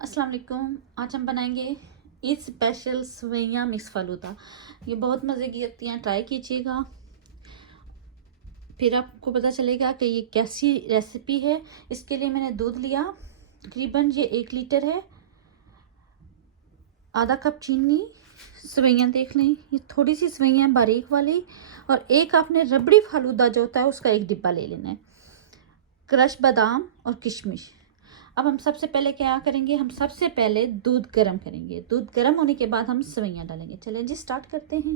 अस्सलाम वालेकुम। आज हम बनाएंगे ईद स्पेशल सवैयाँ मिक्स फालूदा। ये बहुत मज़े की होती हैं, ट्राई कीजिएगा, फिर आपको पता चलेगा कि ये कैसी रेसिपी है। इसके लिए मैंने दूध लिया, तकरीबन ये 1 लीटर है। आधा कप चीनी, सवैयाँ देख लें, ये थोड़ी सी सवैयाँ बारीक वाली, और एक आपने रबड़ी फालूदा जो होता है उसका एक डिब्बा ले लेना है, क्रश बादाम और किशमिश। अब हम सबसे पहले क्या करेंगे, हम सबसे पहले दूध गर्म करेंगे। दूध गर्म होने के बाद हम सवैयाँ डालेंगे। चलें जी, स्टार्ट करते हैं।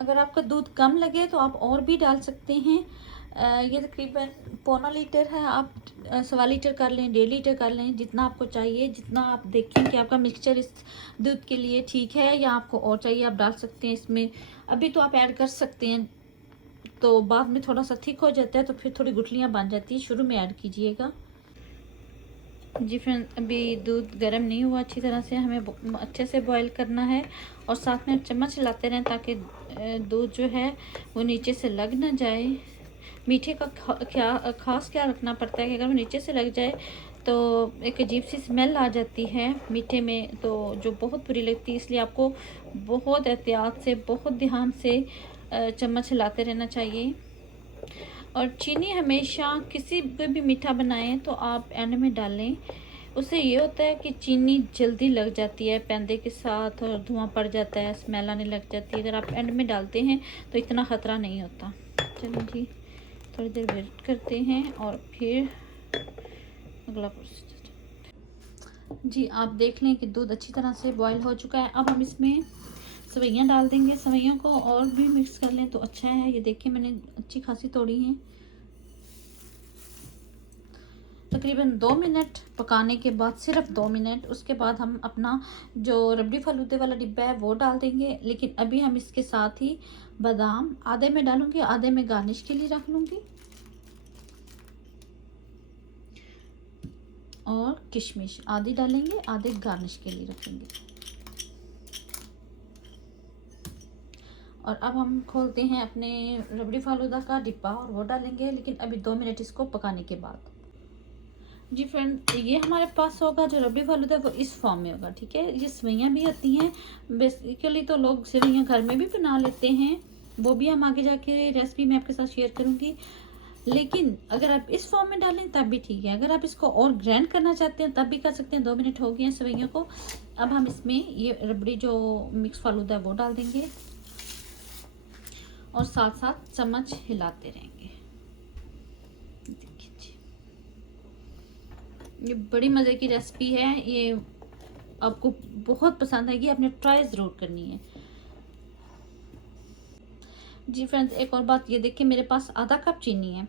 अगर आपका दूध कम लगे तो आप और भी डाल सकते हैं। ये तकरीबन पौना लीटर है, आप 1.25 लीटर कर लें, 1.5 लीटर कर लें, जितना आपको चाहिए। जितना आप देखें कि आपका मिक्सचर इस दूध के लिए ठीक है या आपको और चाहिए, आप डाल सकते हैं इसमें। अभी तो आप ऐड कर सकते हैं, तो बाद में थोड़ा सा थिक हो जाता है तो फिर थोड़ी गुठलियाँ बन जाती हैं, शुरू में ऐड कीजिएगा। जी फ्रेंड, अभी दूध गर्म नहीं हुआ अच्छी तरह से, हमें अच्छे से बॉईल करना है, और साथ में चम्मच हिलाते रहें ताकि दूध जो है वो नीचे से लग ना जाए। मीठे का खास ख्याल रखना पड़ता है कि अगर वो नीचे से लग जाए तो एक अजीब सी स्मेल आ जाती है मीठे में, तो जो बहुत बुरी लगती है। इसलिए आपको बहुत एहतियात से, बहुत ध्यान से चम्मच हिलाते रहना चाहिए। और चीनी हमेशा किसी कोई भी मीठा बनाएं तो आप एंड में डालें। उससे ये होता है कि चीनी जल्दी लग जाती है पैंदे के साथ, और धुआं पड़ जाता है, स्मेल आने लग जाती है। अगर आप एंड में डालते हैं तो इतना ख़तरा नहीं होता। चलिए जी, थोड़ी देर वेट करते हैं और फिर अगला प्रोसीजर। जी, आप देख लें कि दूध अच्छी तरह से बॉयल हो चुका है। अब हम इसमें सवैयाँ डाल देंगे। सवैयों को और भी मिक्स कर लें तो अच्छा है। ये देखिए, मैंने अच्छी खासी तोड़ी हैं। तकरीबन 2 मिनट पकाने के बाद, सिर्फ 2 मिनट, उसके बाद हम अपना जो रबड़ी फालूदे वाला डिब्बा है वो डाल देंगे। लेकिन अभी हम इसके साथ ही बादाम आधे में डालूंगी, आधे में गार्निश के लिए रख लूँगी, और किशमिश आधी डालेंगे, आधे गार्निश के लिए रखेंगे। और अब हम खोलते हैं अपने रबड़ी फालूदा का डिब्बा और वो डालेंगे, लेकिन अभी 2 मिनट इसको पकाने के बाद। जी फ्रेंड, ये हमारे पास होगा जो रबड़ी फालूदा है वो इस फॉर्म में होगा, ठीक है। ये सेवइयाँ भी होती हैं बेसिकली, तो लोग सेवइयाँ घर में भी बना लेते हैं, वो भी हम आगे जाके रेसिपी में आपके साथ शेयर करूँगी। लेकिन अगर आप इस फॉर्म में डालें तब भी ठीक है। अगर आप इसको और ग्राइंड करना चाहते हैं तब भी कर सकते हैं। 2 मिनट हो गए हैं सेवइयों को। अब हम इसमें ये रबड़ी जो मिक्स फालूदा है वो डाल देंगे, और साथ साथ चम्मच हिलाते रहेंगे। देखिए जी, ये बड़ी मज़े की रेसिपी है, ये आपको बहुत पसंद आएगी, आपने ट्राई ज़रूर करनी है। जी फ्रेंड्स, एक और बात, ये देखिए मेरे पास आधा कप चीनी है।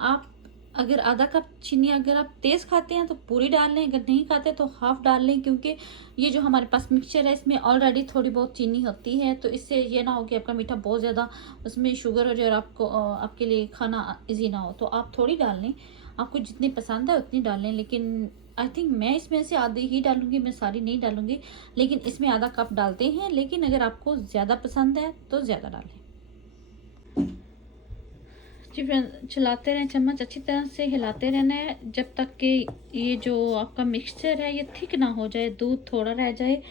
आप अगर आधा कप चीनी अगर आप तेज़ खाते हैं तो पूरी डाल लें, अगर नहीं खाते तो हाफ़ डाल लें, क्योंकि ये जो हमारे पास मिक्सचर है इसमें ऑलरेडी थोड़ी बहुत चीनी होती है, तो इससे ये ना हो कि आपका मीठा बहुत ज़्यादा उसमें शुगर हो जाए और आपको आपके लिए खाना इजी ना हो। तो आप थोड़ी डाल लें, आपको जितनी पसंद है उतनी डाल लें। लेकिन आई थिंक मैं इसमें से आधी ही डालूंगी, मैं सारी नहीं डालूंगी, लेकिन इसमें आधा कप डालते हैं। लेकिन अगर आपको ज़्यादा पसंद है तो ज़्यादा डालें। जी फ्रेंड, चलाते रहें, चम्मच अच्छी तरह से हिलाते रहना है जब तक कि ये जो आपका मिक्सचर है ये थिक ना हो जाए, दूध थोड़ा रह जाए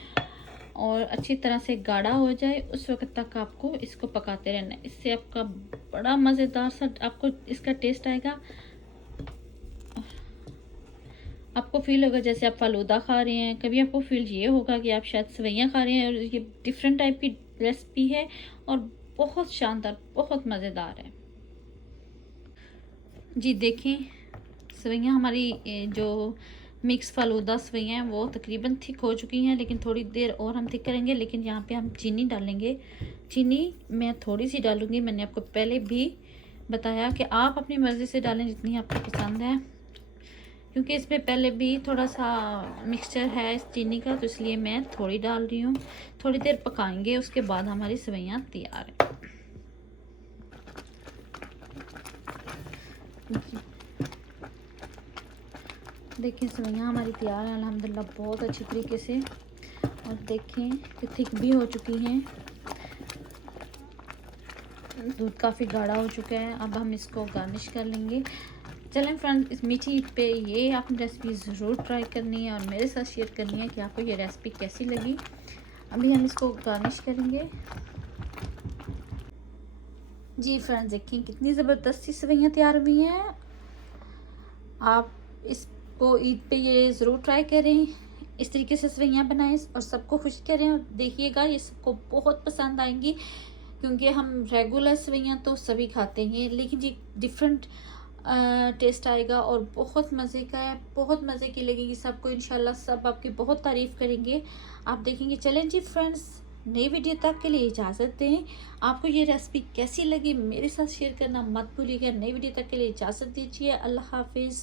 और अच्छी तरह से गाढ़ा हो जाए, उस वक्त तक आपको इसको पकाते रहना है। इससे आपका बड़ा मज़ेदार सा आपको इसका टेस्ट आएगा। आपको फील होगा जैसे आप फालूदा खा रहे हैं, कभी आपको फील ये होगा कि आप शायद सवैयाँ खा रहे हैं। और ये डिफरेंट टाइप की रेसिपी है और बहुत शानदार, बहुत मज़ेदार है। जी देखें, सवैयाँ हमारी जो मिक्स फालूदा सवैयाँ हैं वो तकरीबन थिक हो चुकी हैं, लेकिन थोड़ी देर और हम थिक करेंगे। लेकिन यहाँ पे हम चीनी डालेंगे। चीनी मैं थोड़ी सी डालूँगी, मैंने आपको पहले भी बताया कि आप अपनी मर्ज़ी से डालें जितनी आपको पसंद है, क्योंकि इसमें पहले भी थोड़ा सा मिक्सचर है इस चीनी का, तो इसलिए मैं थोड़ी डाल रही हूँ। थोड़ी देर पकाएंगे, उसके बाद हमारी सवैयाँ तैयार है। देखिए सवैयाँ हमारी तैयार है अल्हम्दुलिल्लाह बहुत अच्छी तरीके से, और देखें कि थिक भी हो चुकी हैं। दूध काफ़ी गाढ़ा हो चुका है। अब हम इसको गार्निश कर लेंगे। चलें फ्रेंड्स, इस मीठी ईद पे ये आपने रेसिपी ज़रूर ट्राई करनी है और मेरे साथ शेयर करनी है कि आपको ये रेसिपी कैसी लगी। अभी हम इसको गार्निश करेंगे। जी फ्रेंड्स, देखिए कितनी ज़बरदस्त सी सेवइयाँ तैयार हुई हैं। आप इसको ईद पे ये ज़रूर ट्राई करें, इस तरीके से सेवइयाँ बनाएं और सबको खुश करें। और देखिएगा ये सबको बहुत पसंद आएंगी, क्योंकि हम रेगुलर सेवइयाँ तो सभी खाते हैं, लेकिन ये डिफरेंट टेस्ट आएगा और बहुत मज़े का है, बहुत मज़े की लगेगी सबको। इंशाल्लाह सब आपकी बहुत तारीफ़ करेंगे, आप देखेंगे। चलें जी फ्रेंड्स, नई वीडियो तक के लिए इजाज़त दें। आपको ये रेसिपी कैसी लगी मेरे साथ शेयर करना मत भूलिएगा। नई वीडियो तक के लिए इजाज़त दीजिए। अल्लाह हाफिज़।